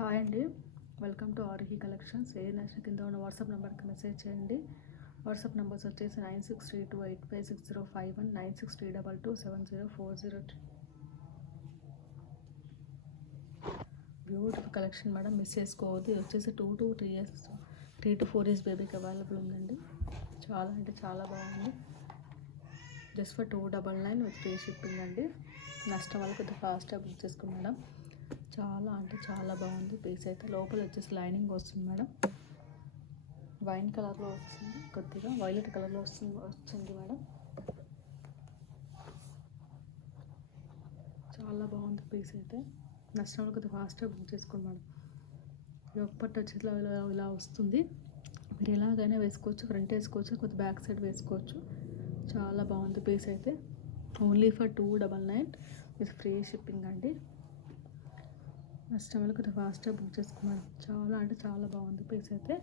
Hi అండి, welcome to ఆర్హి collections. ఏ నచ్చిన కింద ఉన్న వాట్సాప్ నెంబర్కి మెసేజ్ చేయండి. వాట్సాప్ నెంబర్స్ వచ్చేసి 9632856051, 9632227040. బ్యూటిఫుల్ కలెక్షన్ మేడం, మిస్ చేసుకోవద్దు. ఇది వచ్చేసి 2 to 3 years 3 to 4 years బేబీకి అవైలబుల్ ఉందండి. చాలా అంటే చాలా బాగుంది. Just for 299 with free shipping అండి. నష్టం వల్ల కొద్దిగా ఫాస్ట్గా బుక్ చేసుకుని మేడం. చాలా అంటే చాలా బాగుంది పీస్ అయితే. లోపల వచ్చేసి లైనింగ్ వస్తుంది మేడం. వైన్ కలర్లో వస్తుంది, కొద్దిగా వైలెట్ కలర్లో వచ్చింది మేడం. చాలా బాగుంది పీస్ అయితే. నష్టం వల్ల కొద్దిగా ఫాస్ట్గా బుక్ చేసుకోండి మేడం. యోక్ పట్టు వచ్చేసి ఇలా వస్తుంది. మీరు ఎలాగైనా వేసుకోవచ్చు, ఫ్రంట్ వేసుకోవచ్చు, కొద్దిగా బ్యాక్ సైడ్ వేసుకోవచ్చు. చాలా బాగుంది పీస్ అయితే. Only for 299 with free shipping అండి. కస్టమర్లు కొద్దిగా ఫాస్ట్గా బుక్ చేసుకున్నాను. చాలా అంటే చాలా బాగుంది పీస్ అయితే.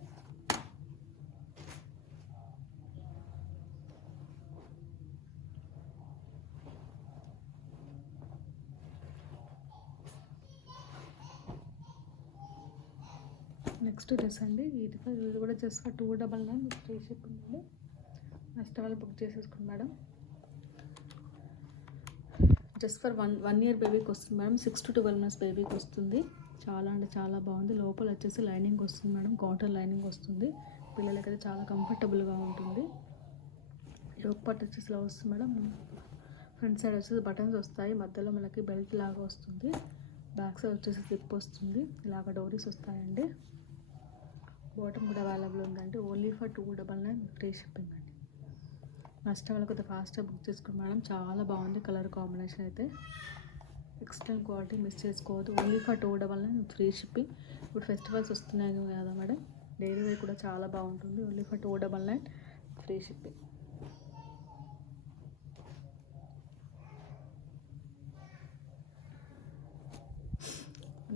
నెక్స్ట్ డ్రెస్ అండి. ఇది కూడా just for 299 with free shipping అండి. కస్టమర్లు బుక్ చేసేసుకుని madam. Just for one year బేబీకి వస్తుంది మేడం. 6 to 12 months బేబీకి వస్తుంది. చాలా అంటే చాలా బాగుంది. లోపల వచ్చేసి లైనింగ్ వస్తుంది మేడం, కాటన్ లైనింగ్ వస్తుంది. పిల్లలకైతే చాలా కంఫర్టబుల్గా ఉంటుంది. యోక్ పట్టు వచ్చేసి ఇలా వస్తుంది మేడం. ఫ్రంట్ సైడ్ వచ్చేసి బటన్స్ వస్తాయి, మధ్యలో మనకి బెల్ట్ లాగా వస్తుంది. బ్యాక్ సైడ్ వచ్చేసి జిప్ వస్తుంది, ఇలాగ డోరీస్ వస్తాయండి. బాటమ్ కూడా అవైలబుల్ ఉందండి. ఓన్లీ ఫర్ 299 ఫ్రీ షిప్పింగ్ అండి. ఫస్ట్ వాళ్ళకి కొద్దిగా ఫాస్ట్గా బుక్ చేసుకుని మేడం. చాలా బాగుంది కలర్ కాంబినేషన్ అయితే. ఎక్స్ట్రీమ్ క్వాలిటీ మిస్ చేసుకోవద్దు. Only for 299 free shipping. ఇప్పుడు ఫెస్టివల్స్ వస్తున్నాయి కదా మేడం, డైలీ వేర్ కూడా చాలా బాగుంటుంది. Only for 299 free shipping.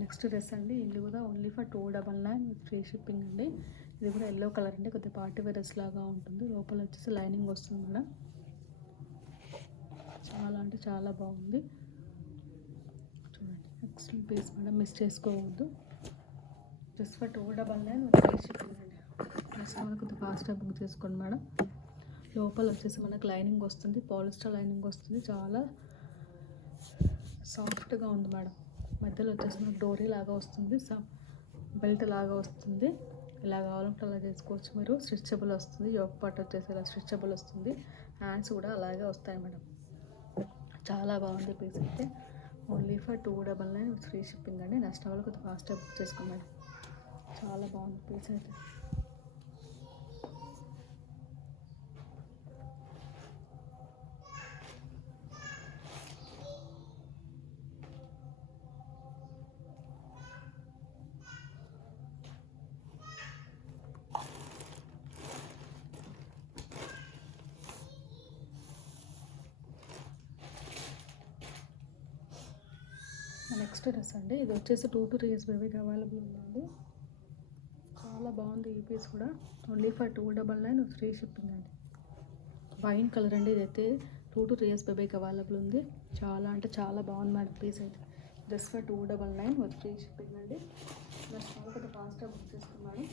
Next dress అండి. ఇది కూడా only for 299 with free shipping అండి. ఇది కూడా ఎల్లో కలర్ అండి, కొద్దిగా పార్టీ వేర్ డ్రెస్ లాగా ఉంటుంది. లోపల వచ్చేసి లైనింగ్ వస్తుంది మేడం. చాలా అంటే చాలా బాగుంది. చూడండి, ఎక్సలెంట్ పీస్ మేడం, మిస్ చేసుకోవద్దు. Just for 299 with free shipping అండి. నెక్స్ట్ కొద్దిగా ఫాస్ట్గా బుక్ చేసుకోండి మేడం. లోపల వచ్చేసి మనకు లైనింగ్ వస్తుంది, పాలిస్టర్ లైనింగ్ వస్తుంది. చాలా సాఫ్ట్గా ఉంది మేడం. మధ్యలో వచ్చేసి మనకు డోరీ లాగా వస్తుంది, బెల్ట్ లాగా వస్తుంది. ఇలా కావాలంటే అలా చేసుకోవచ్చు మీరు. స్ట్రెచబుల్ వస్తుంది. యోక్ పార్ట్ వచ్చేసి ఇలా స్ట్రెచబుల్ వస్తుంది. హ్యాండ్స్ కూడా అలాగే వస్తాయి మేడం. చాలా బాగుంది పీస్ అయితే. ఓన్లీ ఫర్ 299 ఫ్రీ షిప్పింగ్ అండి. నెక్స్ట్ వాళ్ళు కొద్దిగా ఫాస్ట్గా బుక్ చేసుకోండి. చాలా బాగుంది పీస్ అయితే. నెక్స్ట్ డ్రెస్ అండి. ఇది వచ్చేసి 2 to 3 years బేబీకి అవైలబుల్ ఉందండి. చాలా బాగుంది ఈ పీస్ కూడా. ఓన్లీ ఫర్ 299 ఫ్రీ షిప్పింగ్ అండి. వైన్ కలర్ అండి. ఇదైతే 2 to 3 years బేబీకి అవైలబుల్ ఉంది. చాలా అంటే చాలా బాగుంది మేడం పీస్ అయితే. Just for 299 with free shipping అండి. నెక్స్ట్ కొద్దిగా ఫాస్ట్గా బుక్ చేసుకున్నాను.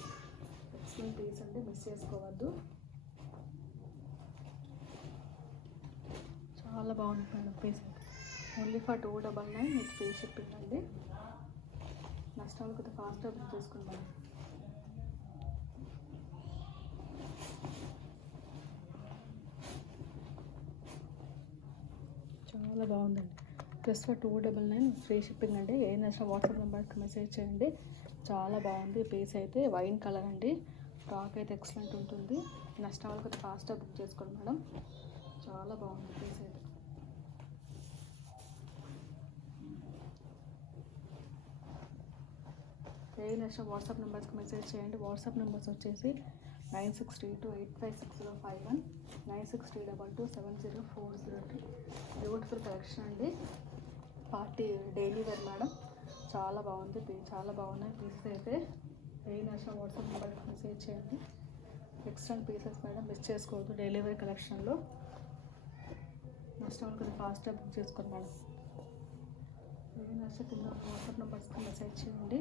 ఎక్స్ట్రీమ్ పీస్ అండి, మిస్ చేసుకోవద్దు. చాలా బాగుంది మేడం పీస్ అయితే. Only for 299 with free shipping అండి. నెక్స్ట్ వాళ్ళు కొద్దిగా ఫాస్ట్గా బుక్ చేసుకున్నాను. చాలా బాగుందండి. జస్ట్ ఫర్ 299 ఫ్రీ షిప్పింగ్ అండి. ఏ నచ్చిన వాట్సాప్ నెంబర్కి మెసేజ్ చేయండి. చాలా బాగుంది పీస్ అయితే. వైన్ కలర్ అండి. ఫ్రాక్ అయితే ఎక్సలెంట్ ఉంటుంది. నెక్స్ట్ వాళ్ళు కొద్దిగా ఫాస్ట్గా బుక్ చేసుకోండి మేడం. చాలా బాగుంది పీస్ అయితే. ఏ నచ్చిన వాట్సాప్ నెంబర్స్కి మెసేజ్ చేయండి. వాట్సాప్ నెంబర్స్ వచ్చేసి 9632856051, 9632227040. బ్యూటిఫుల్ కలెక్షన్ అండి. Party daily wear madam. చాలా బాగుంది, చాలా బాగున్నాయి పీసెస్ అయితే. ఏ నచ్చిన వాట్సాప్ నెంబర్కి మెసేజ్ చేయండి. ఎక్సలెంట్ పీసెస్ మేడం, మిస్ చేసుకోవద్దు. డైలీ వేర్ కలెక్షన్లో నెక్స్ట్ వాళ్ళు కొద్దిగా ఫాస్ట్గా బుక్ చేసుకోండి మేడం. ఏ నచ్చ కింద వాట్సాప్ నెంబర్స్కి మెసేజ్ చేయండి.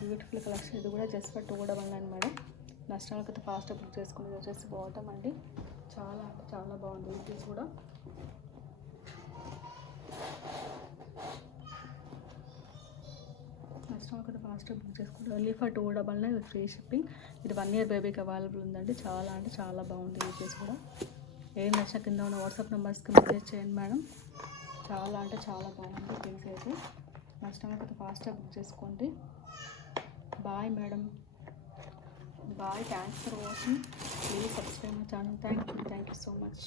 Beautiful collection. ఇది కూడా జస్ట్ ఫర్ 299 మేడం. నచ్చిన వాళ్ళకైతే ఫాస్ట్ బుక్ చేసుకుని ఇది వచ్చేసి బాటమ్ అండి. చాలా అంటే చాలా బాగుంది ఈ పీస్ కూడా. నచ్చిన వాళ్ళకైతే ఫాస్ట్ బుక్ చేసుకుంటే only for 299 with free shipping. ఇది 1 ఇయర్ బేబీకి అవైలబుల్ ఉందండి. చాలా అంటే చాలా బాగుంది ఈ పీస్ కూడా. ఏం నచ్చ కింద ఉన్న వాట్సాప్ నెంబర్స్కి మెసేజ్ చేయండి మేడం. చాలా అంటే చాలా బాగుంది పీస్ అయితే. నచ్చిన వాళ్ళకైతే ఫాస్ట్గా బుక్ చేసుకోండి. Bye madam. Bye. Thanks for watching. Please subscribe my channel. Thank you so much.